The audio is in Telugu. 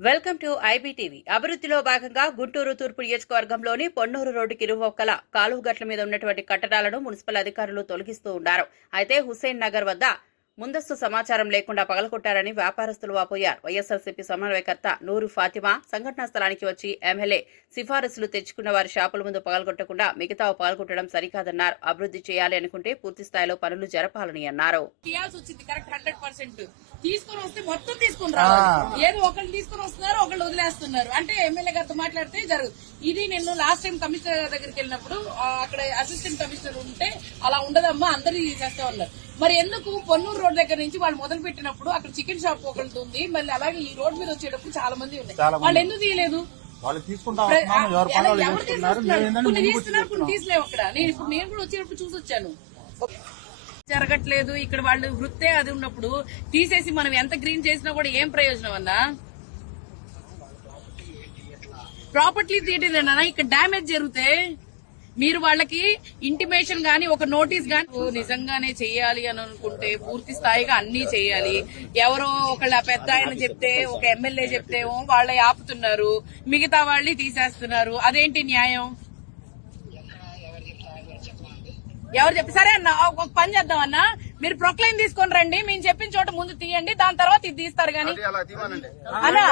Welcome to IBTV. అభివృద్ధిలో భాగంగా గుంటూరు తూర్పు నియోజకవర్గంలోని పొన్నూరు రోడ్డుకి ఇరువొక్కల కాలువ గట్ల మీద ఉన్నటువంటి కట్టడాలను మున్సిపల్ అధికారులు తొలగిస్తూ ఉన్నారు. అయితే హుస్సేన్ నగర్ వద్ద ముందస్తు సమాచారం లేకుండా పగలగొట్టారని వ్యాపారస్తులు వాపోయారు. వైఎస్ఆర్సీపీ సమన్వయకర్త నూరు ఫాతిమా సంఘటనా స్థలానికి వచ్చి ఎమ్మెల్యే సిఫారసులు తెచ్చుకున్న వారి షాపుల ముందు పగలగొట్టకుండా మిగతా పగలగొట్టడం సరికాదన్నారు. అభివృద్ధి చేయాలి అనుకుంటే పూర్తి స్థాయిలో పనులు జరపాలని అన్నారు. తీసుకొని వస్తే మొత్తం తీసుకొని రావాలి. ఏదో ఒకళ్ళు తీసుకొని వస్తున్నారు ఒకళ్ళు వదిలేస్తున్నారు. అంటే ఎమ్మెల్యే గారితో మాట్లాడితే జరగదు. ఇది నేను లాస్ట్ టైం కమిషనర్ గారి దగ్గరికి వెళ్ళినప్పుడు అక్కడ అసిస్టెంట్ కమిషనర్ ఉంటే అలా ఉండదమ్మా అందరూ చేస్తా ఉన్నారు. మరి ఎందుకు? పొన్నూరు రోడ్ దగ్గర నుంచి వాళ్ళు మొదలు పెట్టినప్పుడు అక్కడ చికెన్ షాప్ ఒకటి ఉంది. మళ్ళీ అలాగే ఈ రోడ్ మీద వచ్చేటప్పుడు చాలా మంది ఉన్నాయి. వాళ్ళు ఎందుకు తీయలేదు? వాళ్ళు తీసుకుంటా కొన్ని తీస్తున్నారు కొన్ని తీసలేవు అక్కడ. నేను ఇప్పుడు నేను కూడా వచ్చేటప్పుడు చూసి వచ్చాను జరగట్లేదు ఇక్కడ వాళ్ళు వృత్తే అది ఉన్నప్పుడు తీసేసి మనం ఎంత గ్రీన్ చేసినా కూడా ఏం ప్రయోజనం అన్నా? ప్రాపర్టీ తీయటేనా ఇక్కడ డ్యామేజ్ జరిగితే మీరు వాళ్ళకి ఇంటిమేషన్ గాని ఒక నోటీస్ గాని నిజంగానే చెయ్యాలి అని అనుకుంటే పూర్తి స్థాయిగా అన్ని చేయాలి. ఎవరో ఒకళ్ళ పెద్ద ఆయన చెప్తే ఒక ఎమ్మెల్యే చెప్తే వాళ్ళే ఆపుతున్నారు మిగతా వాళ్ళని తీసేస్తున్నారు అదేంటి న్యాయం? ఎవరు చెప్పి సరే అన్న ఒక పని చేద్దాం అన్న. మీరు ప్రొక్లైన్ తీసుకొని రండి మేము చెప్పిన చోట ముందు తీయండి దాని తర్వాత ఇది తీస్తారు గాని. అన్నా.